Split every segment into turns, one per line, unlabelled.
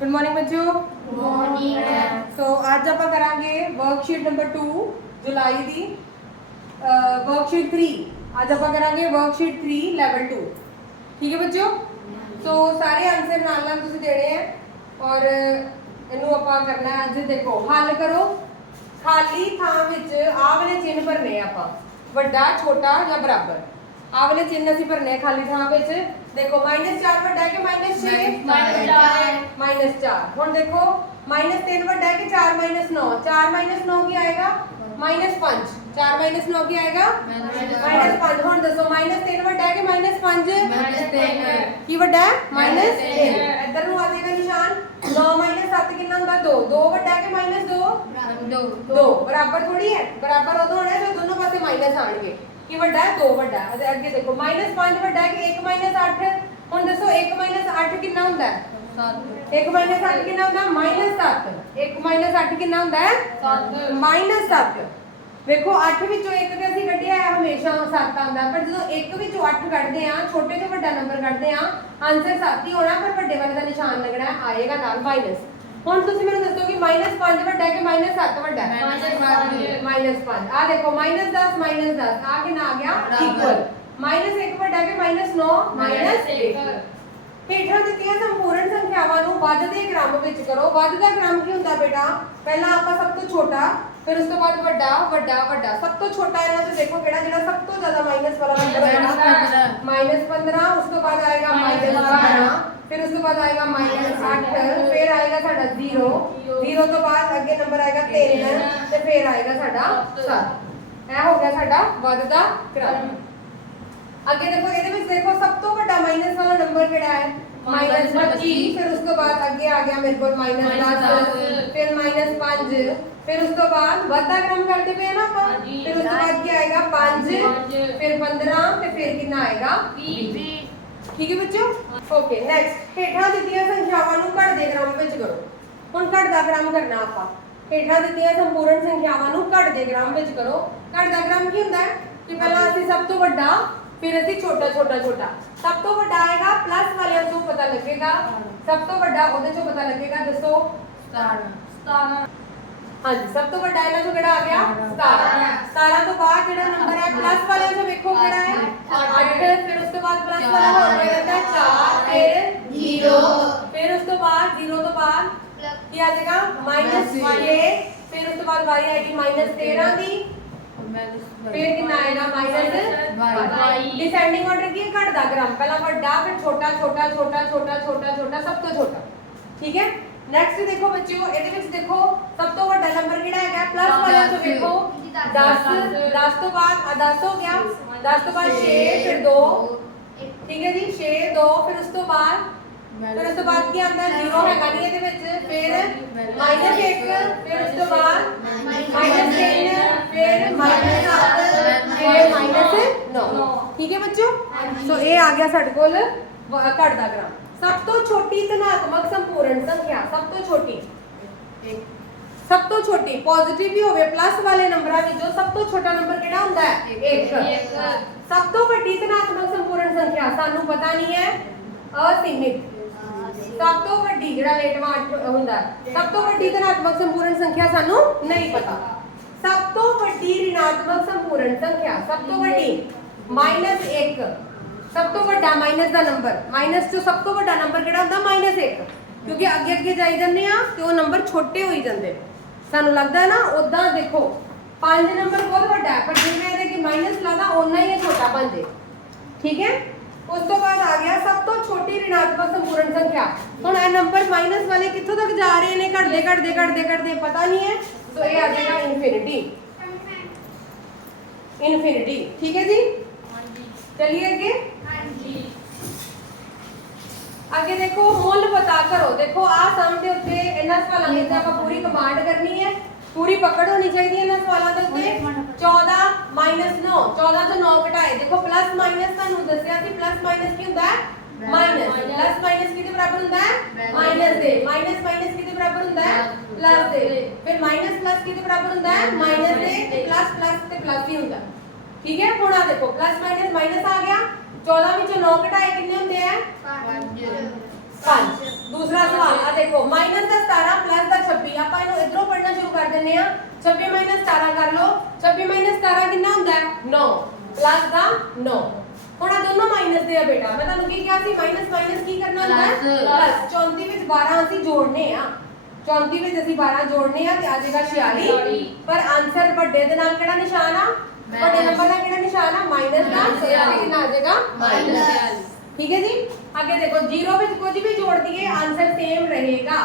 Good morning ਬੱਚੋ
morning
so ਅੱਜ ਆਪਾਂ ਕਰਾਂਗੇ ਵਰਕਸ਼ੀਟ ਨੰਬਰ 2 ਜੁਲਾਈ ਦੀ ਵਰਕਸ਼ੀਟ 3 ਅੱਜ ਆਪਾਂ ਕਰਾਂਗੇ ਵਰਕਸ਼ੀਟ 3 ਲੈਵਲ 2 ਠੀਕ ਹੈ ਬੱਚੋ ਸੋ ਸਾਰੇ ਆਨਸਰ ਨਾਲ ਨਾਲ ਤੁਸੀਂ ਦੇਣੇ ਆ ਔਰ ਇਹਨੂੰ ਆਪਾਂ ਕਰਨਾ ਅੱਜ ਦੇਖੋ ਹੱਲ ਕਰੋ ਖਾਲੀ ਥਾਂ ਵਿੱਚ ਆਹ ਵਾਲੇ ਚਿੰਨ੍ਹ ਭਰਨੇ ਆਪਾਂ ਵੱਡਾ ਛੋਟਾ ਜਾਂ ਬਰਾਬਰ आवले चिन्ह थी पर ने खाली था हाँ से देखो माइनस चार पर डाय के माइनस
छह
माइनस चार हम देखो माइनस तीन पर डाय के चार माइनस नौ चार माइनस नौ की आएगा माइनस पांच चार माइनस नौ की आएगा
माइनस पांच
हम दसो माइनस तीन पर डाय के माइनस पांच की बड़ा माइनस इधर नो आ जाएगा निशान नौ माइनस सात कितना होगा दो दो बड़ा के माइनस
दो
दो बराबर थोड़ी है बराबर उदों होना है जो तो दोनों पासे माइनस आएंगे ਕਿ ਵੱਡਾ ਹੈ 2 ਵੱਡਾ ਹੈ ਅਤੇ ਅੱਗੇ ਦੇਖੋ ਮਾਈਨਸ -5 ਵੱਡਾ ਹੈ ਕਿ 1 8 ਹੁਣ ਦੱਸੋ 1 8 ਕਿੰਨਾ ਹੁੰਦਾ ਹੈ 7 1 8 ਕਿੰਨਾ ਹੁੰਦਾ ਹੈ -7 1 8 ਕਿੰਨਾ ਹੁੰਦਾ ਹੈ 7 7 ਵੇਖੋ 8 ਵਿੱਚੋਂ 1 ਤੇ ਅਸੀਂ ਕੱਢਿਆ ਹੈ ਹਮੇਸ਼ਾ 7 ਆਉਂਦਾ ਪਰ ਜਦੋਂ 1 ਵਿੱਚੋਂ 8 ਕੱਢਦੇ ਆ ਛੋਟੇ ਤੋਂ ਵੱਡਾ ਨੰਬਰ ਕੱਢਦੇ ਆ ਆਨਸਰ 7 ਹੀ ਹੋਣਾ ਪਰ ਵੱਡੇ ਵਾਲੇ ਦਾ ਨਿਸ਼ਾਨ ਲੱਗਣਾ ਆਏਗਾ ਨਾਲ ਮਾਈਨਸ ਹੁਣ ਤੁਸੀਂ ਮੈਨੂੰ ਦੱਸੋ ਕਿ -5 ਵੱਡਾ ਹੈ ਕਿ -7 ਵੱਡਾ
ਹੈ -5 ਆ
ਦੇਖੋ -10 -10 ਆ ਕੇ ਨਾ ਆ ਗਿਆ ਇਕੁਅਲ -1 ਵੱਡਾ ਹੈ ਕਿ -9 1 ਹੇਠਾਂ ਦਿੱਤੀਆਂ ਸੰਪੂਰਨ ਸੰਖਿਆਵਾਂ ਨੂੰ ਵੱਧ ਕ੍ਰਮ ਵਿੱਚ ਕਰੋ ਵੱਧ ਕ੍ਰਮ ਕੀ ਹੁੰਦਾ ਬੇਟਾ ਪਹਿਲਾਂ ਆਪਾਂ ਸਭ ਤੋਂ ਛੋਟਾ ਫਿਰ ਉਸ ਤੋਂ ਬਾਅਦ ਵੱਡਾ ਵੱਡਾ ਵੱਡਾ ਸਭ ਤੋਂ ਛੋਟਾ ਇਹਨਾਂ ਤੋਂ ਦੇਖੋ ਕਿਹੜਾ ਜਿਹੜਾ ਸਭ ਤੋਂ ਜ਼ਿਆਦਾ ਮਾਈਨਸ ਵਾਲਾ ਨੰਬਰ ਹੈ -15 ਉਸ ਤੋਂ ਬਾਅਦ ਆਏਗਾ -12 फिर उसके बाद आएगा माइनस अठ फिर आएगा साढ़ा जीरो जीरो तो बाद अगे नंबर आएगा तीन तो फिर आएगा साढ़ा सत्त यह हो गया साढ़ा वधदा क्रम अगे देखो ये देखो सब तो वाला माइनस वाला नंबर केड़ा है माइनस पच्ची फिर उसके बाद अगे आ गया मेरे को माइनस दस फिर माइनस पांच फिर उसके बाद वाधा क्रम करते पे ना अपन फिर उसके बाद क्या आएगा पांच फिर पंद्रह तो फिर कितना आएगा ठीक है बच्चों ओके ਨੈਕਸਟ हेठा ਦਿੱਤੀਆਂ ਸੰਖਿਆਵਾਂ ਨੂੰ ਘਟਦੇ ਕ੍ਰਮ ਵਿੱਚ ਕਰੋ ਹੁਣ ਘਟਦਾ ਕ੍ਰਮ ਕਰਨਾ ਆਪਾਂ हेठा ਦਿੱਤੀਆਂ ਸੰਪੂਰਨ ਸੰਖਿਆਵਾਂ ਨੂੰ ਘਟਦੇ ਕ੍ਰਮ ਵਿੱਚ ਕਰੋ ਘਟਦਾ ਕ੍ਰਮ ਕੀ ਹੁੰਦਾ ਹੈ ਕਿ ਪਹਿਲਾਂ ਅਸੀਂ ਸਭ ਤੋਂ ਵੱਡਾ ਫਿਰ ਅਸੀਂ ਛੋਟਾ ਛੋਟਾ ਛੋਟਾ ਸਭ ਤੋਂ ਵੱਡਾ ਆਏਗਾ ਪਲੱਸ ਵਾਲਿਆਂ ਤੋਂ ਪਤਾ ਲੱਗੇਗਾ ਸਭ ਤੋਂ ਵੱਡਾ ਉਹਦੇ ਚੋਂ ਪਤਾ ਲੱਗੇਗਾ ਦੱਸੋ 17 17 ਹਾਂਜੀ ਸਭ ਤੋਂ ਵੱਡਾ ਇਹਨਾਂ ਚੋਂ ਕਿਹੜਾ ਆ ਗਿਆ 17 17 ਤੋਂ ਬਾਅਦ ਜਿਹੜਾ ਨੰਬਰ ਹੈ ਪਲੱਸ ਵਾਲਿਆਂ ਚੋਂ ਵੇਖੋ ਕਿਹੜਾ ਹੈ 8 ਫਿਰ ਉਸ ਤੋਂ ਬਾਅਦ ਪਲੱਸ ਵਾਲਾ ਕੀ ਆ ਜਾਏਗਾ -1 ਫਿਰ ਉਸ ਤੋਂ ਬਾਅਦ y ਆਏਗੀ -13 ਦੀ ਫਿਰ ਕਿੰਨਾ ਆਏਗਾ
-y
ਡਿਸੈਂਡਿੰਗ ਆਰਡਰ ਕੀ ਹੈ ਘਟਦਾ ਕ੍ਰਮ ਪਹਿਲਾਂ ਵੱਡਾ ਫਿਰ ਛੋਟਾ ਛੋਟਾ ਛੋਟਾ ਛੋਟਾ ਛੋਟਾ ਛੋਟਾ ਸਭ ਤੋਂ ਛੋਟਾ ਠੀਕ ਹੈ ਨੈਕਸਟ ਦੇਖੋ ਬੱਚਿਓ ਇਹਦੇ ਵਿੱਚ ਦੇਖੋ ਸਭ ਤੋਂ ਵੱਡਾ ਨੰਬਰ ਕਿਹੜਾ ਹੈਗਾ ਪਲੱਸ ਵਾਲਾ ਤੋਂ ਦੇਖੋ 10 10 ਤੋਂ ਬਾਅਦ ਆ 10 ਹੋ ਗਿਆ 10 ਤੋਂ ਬਾਅਦ 6 ਫਿਰ 2 ਠੀਕ ਹੈ ਜੀ 6 2 ਫਿਰ ਉਸ ਤੋਂ ਬਾਅਦ ਪਰ ਉਸ ਤੋਂ ਬਾਅਦ ਕੀ ਆਉਂਦਾ ਜ਼ੀਰੋ ਹੈਗਾ ਨਹੀਂ ਇਹਦੇ ਵਿੱਚ ਫਿਰ ਮਾਈਨਸ 1 ਫਿਰ ਉਸ ਤੋਂ ਬਾਅਦ
ਮਾਈਨਸ 3
ਫਿਰ ਮਾਈਨਸ 7 ਫਿਰ ਮਾਈਨਸ 9 ਠੀਕ ਹੈ ਬੱਚੋ ਸੋ ਇਹ ਆ ਗਿਆ ਸਾਡੇ ਕੋਲ ਘਟਦਾ ਗ੍ਰਾਮ ਸਭ ਤੋਂ ਛੋਟੀ ਧਨਾਤਮਕ ਸੰਪੂਰਨ ਸੰਖਿਆ ਸਭ ਤੋਂ ਛੋਟੀ ਸਭ ਤੋਂ ਛੋਟੀ ਪੋਜ਼ਿਟਿਵ ਵੀ ਹੋਵੇ ਪਲੱਸ ਵਾਲੇ ਨੰਬਰਾਂ ਵਿੱਚੋਂ ਸਭ ਤੋਂ ਛੋਟਾ ਨੰਬਰ ਕਿਹੜਾ ਹੁੰਦਾ ਹੈ ਇੱਕ। 1 ਸਭ ਤੋਂ ਵੱਡੀ ਧਨਾਤਮਕ ਸੰਪੂਰਨ ਸੰਖਿਆ ਸਾਨੂੰ ਪਤਾ ਨਹੀਂ ਹੈ ਅਸੀਮਿਤ ਸਭ ਤੋਂ ਵੱਡੀ ਜਿਹੜਾ ਲੇਟਵਾ ਹੁੰਦਾ ਸਭ ਤੋਂ ਵੱਡੀ ਧਨਾਤਮਕ ਸੰਪੂਰਨ ਸੰਖਿਆ ਸਾਨੂੰ ਨਹੀਂ ਪਤਾ ਸਭ ਤੋਂ ਵੱਡੀ ಋಣਾਤਮਕ ਸੰਪੂਰਨ ਸੰਖਿਆ ਸਭ ਤੋਂ ਵੱਡੀ -1 ਸਭ ਤੋਂ ਵੱਡਾ ਮਾਈਨਸ ਦਾ ਨੰਬਰ ਮਾਈਨਸ ਤੋਂ ਸਭ ਤੋਂ ਵੱਡਾ ਨੰਬਰ ਕਿਹੜਾ ਹੁੰਦਾ -1 ਕਿਉਂਕਿ ਅੱਗੇ ਅੱਗੇ ਜਾਈ ਜਾਂਦੇ ਆ ਤੇ ਉਹ ਨੰਬਰ ਛੋਟੇ ਹੋਈ ਜਾਂਦੇ ਸਾਨੂੰ ਲੱਗਦਾ ਨਾ ਉਦਾਂ ਦੇਖੋ 5 ਨੰਬਰ ਬਹੁਤ ਵੱਡਾ ਹੈ ਪਰ ਜਿਵੇਂ ਇਹਦੇ ਕਿ ਮਾਈਨਸ ਲਾਦਾ ਉਨਾ ਹੀ ਛੋਟਾ ਬਣ ਜੇ ਠੀਕ ਹੈ ਉਸ ਤੋਂ ਬਾਅਦ ਆ ਗਿਆ ਸਭ ਤੋਂ ਛੋਟੀ ಋಣਾਤਮਕ ਸੰਪੂਰਨ ਸੰਖਿਆ ਹੁਣ ਇਹ ਨੰਬਰ ਮਾਈਨਸ ਵਾਲੇ ਕਿੱਥੋਂ ਤੱਕ ਜਾ ਰਹੇ ਨੇ ਘਟਦੇ ਘਟਦੇ ਘਟਦੇ ਘਟਦੇ ਪਤਾ ਨਹੀਂ ਹੈ ਸੋ ਇਹ ਆ ਜਾਏਗਾ ਇਨਫਿਨਿਟੀ इन्फिनिटी ठीक है जी चलिए आगे आगे देखो मुल पता करो देखो आ सामने उत्ते इन्हें सवाल आगे पूरी कमांड करनी है ਪੂਰੀ ਪਕੜ ਹੋਣੀ ਚਾਹੀਦੀ ਹੈ ਇਹਨਾਂ ਸਵਾਲਾਂ ਦੇ ਉੱਤੇ 14 9 14 ਤੋਂ 9 ਘਟਾਏ ਦੇਖੋ ਪਲੱਸ ਮਾਈਨਸ ਤੁਹਾਨੂੰ ਦੱਸਿਆ ਸੀ ਪਲੱਸ ਮਾਈਨਸ ਕੀ ਹੁੰਦਾ ਹੈ ਮਾਈਨਸ ਪਲੱਸ ਮਾਈਨਸ ਕਿਹਦੇ ਬਰਾਬਰ ਹੁੰਦਾ ਹੈ ਮਾਈਨਸ ਦੇ ਮਾਈਨਸ ਮਾਈਨਸ ਕਿਹਦੇ ਬਰਾਬਰ ਹੁੰਦਾ ਹੈ ਪਲੱਸ ਦੇ ਫਿਰ ਮਾਈਨਸ ਪਲੱਸ ਕਿਹਦੇ ਬਰਾਬਰ ਹੁੰਦਾ ਹੈ ਮਾਈਨਸ ਦੇ ਤੇ ਪਲੱਸ ਪਲੱਸ ਤੇ ਪਲੱਸ ਹੀ ਹੁੰਦਾ ਠੀਕ ਹੈ ਹੁਣ ਆ ਦੇਖੋ ਪਲੱਸ ਮਾਈਨਸ ਮਾਈਨਸ ਆ ਗਿਆ 14 ਵਿੱਚੋਂ 9 ਘਟਾਏ ਕਿੰਨੇ ਹੁੰਦੇ ਆ 5 5 ਦੂਸਰਾ ਸਵਾਲ ਆ ਦੇਖੋ ਮਾਈਨਸ ਦਾ 17 ਪਲੱਸ ਦਾ 26 ਆਪਾਂ ਇਹਨੂੰ ਇਧਰੋਂ ਪੜਨਾ ਸ਼ੁਰੂ ਕਰ ਦਿੰਨੇ ਆ 26 ਮਾਈਨਸ 17 ਕਰ ਲਓ 26 ਮਾਈਨਸ 17 ਕਿੰਨਾ ਹੁੰਦਾ ਹੈ 9 ਪਲੱਸ ਦਾ 9 ਹੁਣ ਆ ਦੋਨੋਂ ਮਾਈਨਸ ਦੇ ਆ ਬੇਟਾ ਮੈਂ ਤੁਹਾਨੂੰ ਕੀ ਕਿਹਾ ਸੀ ਮਾਈਨਸ ਮਾਈਨਸ ਕੀ ਕਰਨਾ ਹੁੰਦਾ ਹੈ ਪਲੱਸ 34 ਵਿੱਚ 12 ਅਸੀਂ ਜੋੜਨੇ ਆ 34 ਵਿੱਚ ਅਸੀਂ 12 ਜੋੜਨੇ ਆ ਤੇ ਆ ਜਾਏਗਾ 46 ਪਰ ਆਨਸਰ ਵੱਡੇ ਦੇ ਨਾਲ ਕਿਹੜਾ ਨਿਸ਼ਾਨ ਆ ਵੱਡੇ ਨੰਬਰ ਦਾ ਕਿਹੜਾ ਨਿਸ਼ਾਨ ਆ ਮਾਈਨਸ ਦਾ 46 ਕਿੰਨਾ ਆ ਜਾਏਗਾ
ਮਾਈਨਸ
ਠੀਕ ਹੈ ਜੀ ਅੱਗੇ ਦੇਖੋ ਜ਼ੀਰੋ ਵਿੱਚ ਕੁਝ ਵੀ ਜੋੜ ਦਈਏ ਆਨਸਰ ਸੇਮ ਰਹੇਗਾ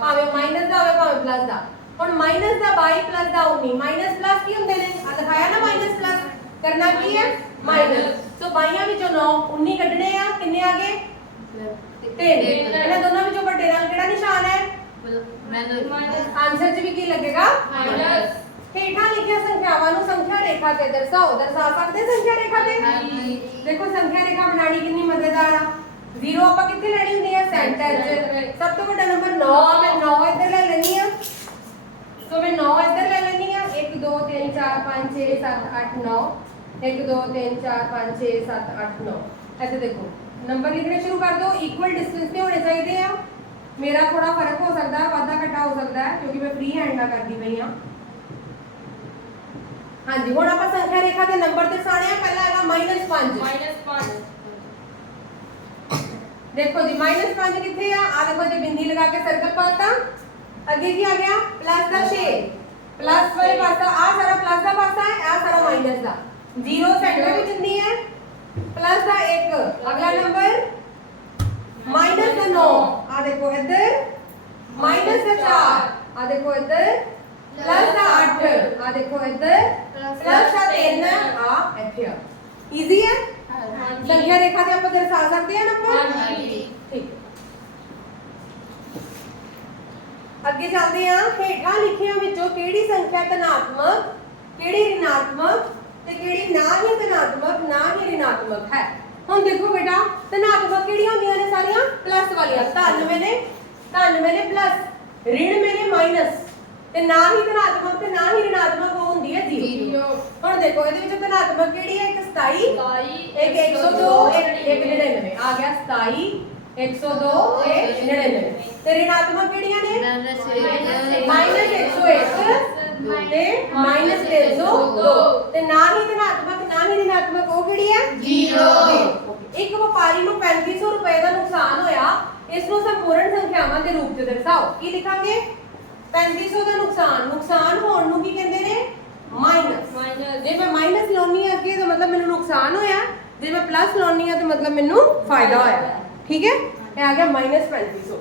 ਭਾਵੇਂ ਮਾਈਨਸ ਦਾ ਹੋਵੇ ਭਾਵੇਂ ਪਲੱਸ ਦਾ ਹੁਣ ਮਾਈਨਸ ਦਾ 22 ਪਲੱਸ ਦਾ 19 ਮਾਈਨਸ ਪਲੱਸ ਕੀ ਹੁੰਦੇ ਨੇ ਆ ਦਿਖਾਇਆ ਨਾ ਮਾਈਨਸ ਪਲੱਸ ਕਰਨਾ ਕੀ ਹੈ ਮਾਈਨਸ ਸੋ ਬਾਈਆਂ ਵਿੱਚੋਂ 9 19 ਕੱਢਣੇ ਆ ਕਿੰਨੇ ਆ ਗਏ ਤਿੰਨ ਇਹਨਾਂ ਦੋਨਾਂ ਵਿੱਚੋਂ ਵੱਡੇ ਨਾਲ ਕਿਹੜਾ ਨਿਸ਼ਾਨ ਹੈ
ਮਾਈਨਸ
ਆਨਸਰ 'ਚ ਵੀ ਕੀ ਲੱਗੇਗਾ
ਮਾਈਨਸ
ਹੇਠਾਂ ਲਿਖੀਆਂ ਸੰਖਿਆਵਾਂ ਨੂੰ ਸੰਖਿਆ ਰੇਖਾ ਤੇ ਦਰਸਾਓ ਦਰਸਾ ਸਕਦੇ ਸੰਖਿਆ ਰੇਖਾ ਤੇ ਦੇਖੋ ਸੰਖਿਆ ਰੇਖਾ ਬਣਾਣੀ ਕਿੰਨੀ ਮਜ਼ੇਦਾਰ ਆ ਜ਼ੀਰੋ ਆਪਾਂ ਕਿੱਥੇ ਲੈਣੀ ਹੁੰਦੀ ਹੈ ਸੈਂਟਰ 'ਚ ਸਭ ਤੋਂ ਵੱਡਾ ਨੰਬਰ 9 ਮੈਂ 9 ਇੱਧਰ ਲੈ ਲੈਣੀ ਆ ਸੋ ਮੈਂ 9 ਇੱਧਰ ਲੈ ਲੈਣੀ ਆ 1 2 3 4 5 6 7 8 9 1 2 3 4 5 6 7 8 9 ਐਸੇ ਦੇਖੋ ਨੰਬਰ ਲਿਖਣੇ ਸ਼ੁਰੂ ਕਰ ਦਿਓ ਇਕੁਅਲ ਡਿਸਟੈਂਸ ਤੇ ਹੋਣੇ ਚਾਹੀਦੇ ਆ ਮੇਰਾ ਥੋੜਾ ਫਰਕ ਹੋ ਸਕਦਾ ਵਾਧਾ ਘਟਾ ਹੋ ਸਕਦਾ ਕਿਉਂਕਿ ਮੈਂ ਫ੍ਰੀ ਹੈਂਡ ਨਾਲ ਕਰਦੀ ਪਈ ਆ ਹਾਂਜੀ ਹੁਣ ਆਪਾਂ ਸੰਖਿਆ ਰੇਖਾ ਦੇ ਨੰਬਰ ਦਰਸਾਣੇ ਆ ਪਹਿਲਾ ਹੈਗਾ 5 5 देखो जी माइनस पांच कितने आ देखो जी बिंदी लगा के सर्कल पाता आगे की आ गया प्लस का छे प्लस वाले पासा आ सारा प्लस का पासा है आ सारा माइनस का जीरो सेंटर की बिंदी है प्लस का एक अगला नंबर माइनस का नौ आ देखो इधर माइनस का चार आ देखो इधर प्लस का आठ आ देखो इधर प्लस का तीन आ इथे इजी है ਹਾਂਜੀ। ਸੰਖਿਆ ਰੇਖਾ ਤੇ ਆਪਾਂ ਦਰਸਾ ਸਕਦੇ ਹਾਂ ਨੰਬਰ ਹਾਂਜੀ। ਠੀਕ ਅੱਗੇ ਚੱਲਦੇ ਹਾਂ ਹੇਠਾਂ ਲਿਖਿਆਂ ਵਿੱਚੋਂ ਕਿਹੜੀ ਸੰਖਿਆ ਧਨਾਤਮਕ ਕਿਹੜੀ ಋಣਾਤਮਕ ਤੇ ਕਿਹੜੀ ਨਾ ਹੀ ਧਨਾਤਮਕ ਨਾ ਹੀ ಋಣਾਤਮਕ ਹੈ ਹੁਣ ਦੇਖੋ ਬੇਟਾ ਧਨਾਤਮਕ ਕਿਹੜੀਆਂ ਹੁੰਦੀਆਂ ਨੇ ਸਾਰੀਆਂ ਪਲੱਸ ਵਾਲੀਆਂ 99 ਨੇ 99 ਨੇ ਪਲੱਸ ਰਿਣ ਮੇਰੇ ਮਾਈਨਸ ਤੇ ਨਾ ਹੀ ਧਨਾਤਮਕ ਤੇ ਨਾ ਹੀ ಋಣਾਤਮਕ ਉਹ ਹੁੰਦੀ ਹੈ 0 ਹੁਣ ਦੇਖੋ ਇਹਦੇ ਵਿੱਚ ਧਨਾਤਮਕ ਕਿਹੜੀ ਹੈ 27 एक 102 एक एक 99 ਆ ਗਿਆ 27 102 एक 99 ਤੇ ऋणात्मक ਕਿਹੜੀਆਂ ਨੇ -101 ਤੇ -302 ਤੇ ਨਾ ਹੀ ਧਨਾਤਮਕ ਨਾ ਹੀ ऋणात्मक ਉਹ ਕਿਹੜੀ ਹੈ 0 ਇੱਕ ਵਪਾਰੀ ਨੂੰ 3500 ਰੁਪਏ ਦਾ ਨੁਕਸਾਨ ਹੋਇਆ ਇਸ ਨੂੰ ਸੰਪੂਰਨ ਸੰਖਿਆਵਾਂ ਦੇ ਰੂਪ ਚ ਦਰਸਾਓ ਕੀ ਲਿਖਾਂਗੇ 3500 ਦਾ ਨੁਕਸਾਨ ਨੁਕਸਾਨ ਹੋਣ ਨੂੰ ਕੀ ਕਹਿੰਦੇ ਨੇ ਮਾਈਨਸ ਮਾਈਨਸ ਜੇ ਮੈਂ ਮਾਈਨਸ ਲਾਉਣੀ ਆ ਅੱਗੇ ਤਾਂ ਮਤਲਬ ਮੈਨੂੰ ਨੁਕਸਾਨ ਹੋਇਆ ਜੇ ਮੈਂ ਪਲੱਸ ਲਾਉਣੀ ਆ ਤਾਂ ਮਤਲਬ ਮੈਨੂੰ ਫਾਇਦਾ ਹੋਇਆ ਠੀਕ ਹੈ ਇਹ ਆ ਗਿਆ ਮਾਈਨਸ -3500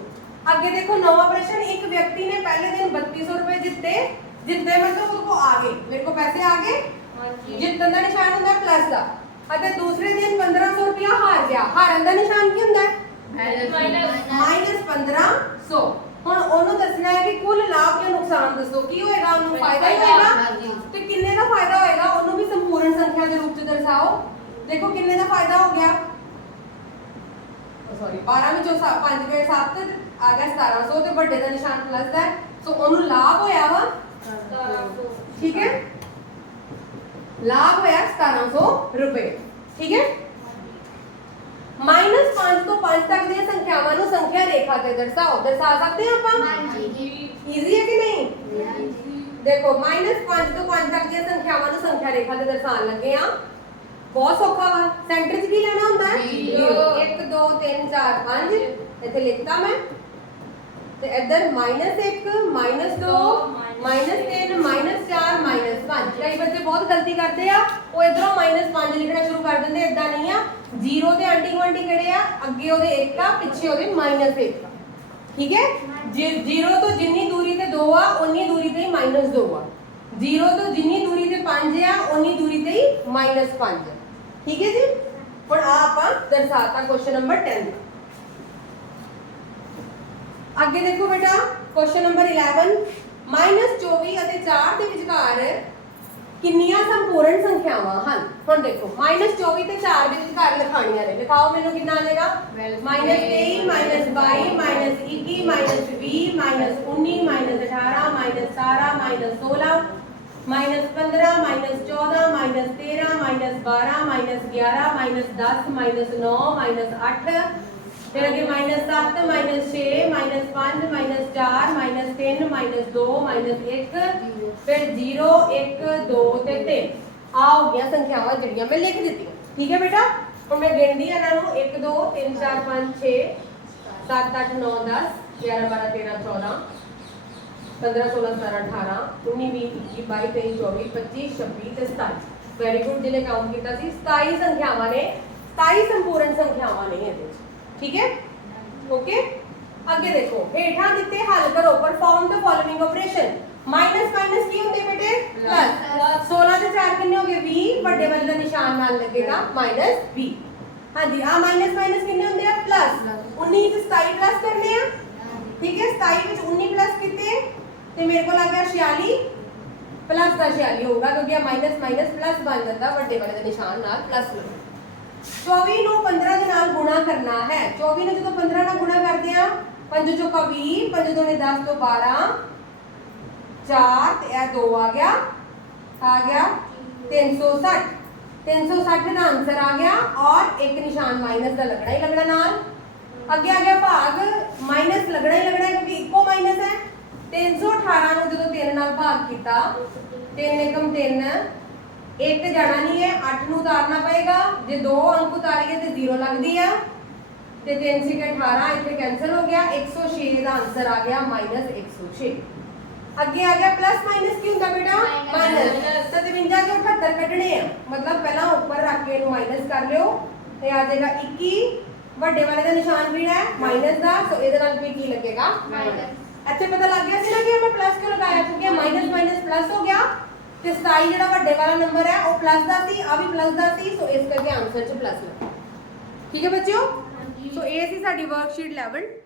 ਅੱਗੇ ਦੇਖੋ ਨਵਾਂ ਪ੍ਰਸ਼ਨ ਇੱਕ ਵਿਅਕਤੀ ਨੇ ਪਹਿਲੇ ਦਿਨ 3200 ਰੁਪਏ ਦਿੱਤੇ ਜਿੱਤੇ ਮਤਲਬ ਉਹ ਕੋ ਆ ਗਏ ਮੇਰੇ ਕੋ ਪੈਸੇ ਆ ਗਏ ਜਿੱਤਣ ਦਾ ਨਿਸ਼ਾਨ ਹੁੰਦਾ ਪਲੱਸ ਦਾ ਅਤੇ ਦੂਸਰੇ ਦਿਨ 1500 ਰੁਪਏ ਹਾਰ ਗਿਆ ਹਾਰਨ ਦਾ ਨਿਸ਼ਾਨ ਕੀ ਹੁੰਦਾ ਮਾਈਨਸ 1500 ਹੁਣ ਉਹਨੂੰ ਦੱਸਣਾ ਹੈ ਕਿ ਕੁੱਲ ਲਾਭ ਜਾਂ ਨੁਕਸਾਨ ਦੱਸੋ ਕੀ ਹੋਏਗਾ ਉਹਨੂੰ ਫਾਇਦਾ ਹੀ ਹੋਏਗਾ ਦੇਖੋ ਕਿੰਨੇ ਦਾ ਫਾਇਦਾ ਹੋ ਗਿਆ ਸੌਰੀ 12 ਵਿੱਚੋਂ 5 ਗਏ 7 ਆ ਗਿਆ 1700 ਤੇ ਵੱਡੇ ਦਾ ਨਿਸ਼ਾਨ ਪਲੱਸ ਦਾ ਸੋ ਉਹਨੂੰ ਲਾਭ ਹੋਇਆ ਵਾ 1700 ਠੀਕ ਹੈ ਲਾਭ ਹੋਇਆ 1700 ਰੁਪਏ ਠੀਕ ਹੈ ਮਾਈਨਸ 5 ਤੋਂ 5 ਤੱਕ ਦੀਆਂ ਸੰਖਿਆਵਾਂ ਨੂੰ ਸੰਖਿਆ ਰੇਖਾ ਤੇ ਦਰਸਾਓ ਦਰਸਾ ਸਕਦੇ ਹਾਂ ਆਪਾਂ ਹਾਂਜੀ ਈਜ਼ੀ ਹੈ ਕਿ ਨਹੀਂ ਦੇਖੋ ਮਾਈਨਸ 5 ਤੋਂ 5 ਤੱਕ ਦੀਆਂ ਸੰਖਿਆਵਾਂ ਨੂੰ ਸੰਖਿਆ ਰੇਖਾ ਤੇ ਦਰਸਾਉਣ ਲੱਗੇ ਆ ਬਹੁਤ ਸੌਖਾ ਵਾ ਸੈਂਟਰ 'ਚ ਕੀ ਲੈਣਾ ਹੁੰਦਾ ਹੈ 1 2 3 4 5 ਇੱਥੇ ਲਿਖਤਾ ਮੈਂ ਤੇ ਇੱਧਰ -1 -2 -3 -4 -5 ਕਈ ਬੱਚੇ ਬਹੁਤ ਗਲਤੀ ਕਰਦੇ ਆ ਉਹ ਇਧਰੋਂ -5 ਲਿਖਣਾ ਸ਼ੁਰੂ ਕਰ ਦਿੰਦੇ ਇਦਾਂ ਨਹੀਂ ਆ ਜ਼ੀਰੋ ਦੇ ਆਂਟੀ ਗੁਆਂਢੀ ਕਿਹੜੇ ਆ ਅੱਗੇ ਉਹਦੇ 1 ਆ ਪਿੱਛੇ ਉਹਦੇ -1 ਆ ਠੀਕ ਹੈ ਜੇ 0 ਤੋਂ ਜਿੰਨੀ ਦੂਰੀ ਤੇ 2 ਆ ਉਨੀ ਦੂਰੀ ਤੇ ਹੀ -2 ਆ 0 ਤੋਂ ਜਿੰਨੀ ਦੂਰੀ ਤੇ 5 ਆ ਉਨੀ ਦੂਰੀ ਤੇ ਹੀ -5 ਆ ਠੀਕ ਹੈ ਜੀ ਹੁਣ ਆ ਆਪਾਂ ਦਰਸਾਤਾ ਕੁਐਸਚਨ ਨੰਬਰ 10 ਅੱਗੇ ਦੇਖੋ ਬੇਟਾ ਕੁਐਸਚਨ ਨੰਬਰ 11 -24 ਅਤੇ 4 ਦੇ ਵਿਚਕਾਰ ਕਿੰਨੀਆਂ ਸੰਪੂਰਨ ਸੰਖਿਆਵਾਂ ਹਨ ਹੁਣ ਦੇਖੋ -24 ਤੇ 4 ਦੇ ਵਿਚਕਾਰ ਲਿਖਾਣੀਆਂ ਨੇ ਲਿਖਾਓ ਮੈਨੂੰ ਕਿੰਨਾ ਆਏਗਾ -23 -22 -21 -20 -19 -18 -17 -16 माइनस पंद्रह माइनस चौदह माइनस तेरह माइनस बारह माइनस ग्यारह माइनस दस माइनस नौ माइनस अठ फिर अगे माइनस सत्त माइनस छे माइनस पाँच माइनस चार माइनस तीन माइनस दो माइनस एक फिर जीरो एक दो ते तीन आ हो गया संख्यावान जड़िया मैं लिख दी ठीक है बेटा और मैं गिनती इन्हों एक दो तीन चार पाँच छे सत्त अठ नौ दस ग्यारह बारह तेरह चौदह पंद्रह सोलह सतारह अठारह उन्नी भी इक्कीस बाईस तेईस चौबीस पच्चीस छब्बीस सताईस वेरी गुड जिन्हें काउंट किया सताई संख्यावान ने सताई संपूर्ण संख्यावान ने तो। ठीक है ओके अगे देखो हेठा दिते हल करो perform the following operation minus minus की ਹੁੰਦੇ बेटे प्लस 16 से 4 ਕਿੰਨੇ ਹੋਗੇ 20 ਵੱਡੇ ਵਾਲੇ ਦਾ ਨਿਸ਼ਾਨ ਨਾਲ ਲੱਗੇਗਾ ਮਾਈਨਸ 20 ਹਾਂਜੀ ਆ ਮਾਈਨਸ ਮਾਈਨਸ ਕਿੰਨੇ ਹੁੰਦੇ ਆ ਪਲੱਸ 19 ਤੇ 27 प्लस करने ਆ ਠੀਕ ਹੈ 27 ਵਿੱਚ 19 ਪਲੱਸ ਕੀਤੇ तो मेरे को लग गया छियाली प्लस का छियाली होगा क्योंकि माइनस माइनस प्लस बन जाता वे वाले निशान प्लस में चौबी पंद्रह के नाल गुणा करना है चौबी जो पंद्रह ना गुणा कर दिया पंज चौका भी पंज दो दस तो बारह चार यह दो आ गया आ गया तीन सौ सठ तीन सौ सठ का आंसर आ गया और एक निशान माइनस का लगना ही लगना नाल अगे आ गया भाग माइनस लगना ही लगना है क्योंकि इको माइनस है 318 ਨੂੰ ਜਦੋਂ 3 ਨਾਲ ਭਾਗ ਕੀਤਾ 3 ਏਕਮ 3 ਇੱਕ ਜਾਣਾ ਨਹੀਂ ਹੈ 8 ਨੂੰ ਉਤਾਰਨਾ ਪਏਗਾ ਜੇ ਦੋ ਅੰਕ ਉਤਾਰੀਏ ਤੇ 0 ਲੱਗਦੀ ਆ ਤੇ 3 ਸਿਕ 18 ਇੱਥੇ ਕੈਨਸਲ ਹੋ ਗਿਆ 106 ਦਾ ਆਨਸਰ ਆ ਗਿਆ -106 ਅੱਗੇ ਆ ਗਿਆ ਪਲੱਸ ਮਾਈਨਸ ਕੀ ਹੁੰਦਾ ਬੇਟਾ ਮਾਈਨਸ 57 ਜੋ 78 ਕੱਢਣੇ ਆ ਮਤਲਬ ਪਹਿਲਾਂ ਉੱਪਰ ਰੱਖ ਕੇ ਇਹਨੂੰ ਮਾਈਨਸ ਕਰ ਲਿਓ ਤੇ ਆ ਜਾਏਗਾ 21 ਵੱਡੇ ਵਾਲੇ ਦਾ ਨਿਸ਼ਾਨ ਵੀ ਹੈ ਮਾਈਨਸ ਦਾ ਸੋ ਇਹਦੇ ਨਾਲ ਵੀ ਕੀ ਲੱਗੇਗਾ ਮਾਈਨਸ ਇੱਥੇ ਪਤਾ ਲੱਗ ਗਿਆ ਸੀ ਨਾ ਕਿ ਮੈਂ ਪਲੱਸ ਕਿਉਂ ਲਗਾਇਆ ਕਿਉਂਕਿ ਮਾਈਨਸ ਮਾਈਨਸ ਪਲੱਸ ਹੋ ਗਿਆ ਤੇ 27 ਜਿਹੜਾ ਵੱਡੇ ਵਾਲਾ ਨੰਬਰ ਹੈ ਉਹ ਪਲੱਸ ਦਾ ਸੀ ਆ ਵੀ ਪਲੱਸ ਦਾ ਸੀ ਸੋ ਇਸ ਕਰਕੇ ਆਨਸਰ ਚ ਪਲੱਸ ਲੱਗਾ ਠੀਕ ਹੈ ਬੱਚਿਓ ਸੋ ਇਹ ਸੀ ਸਾਡੀ ਵਰਕਸ਼ੀਟ 11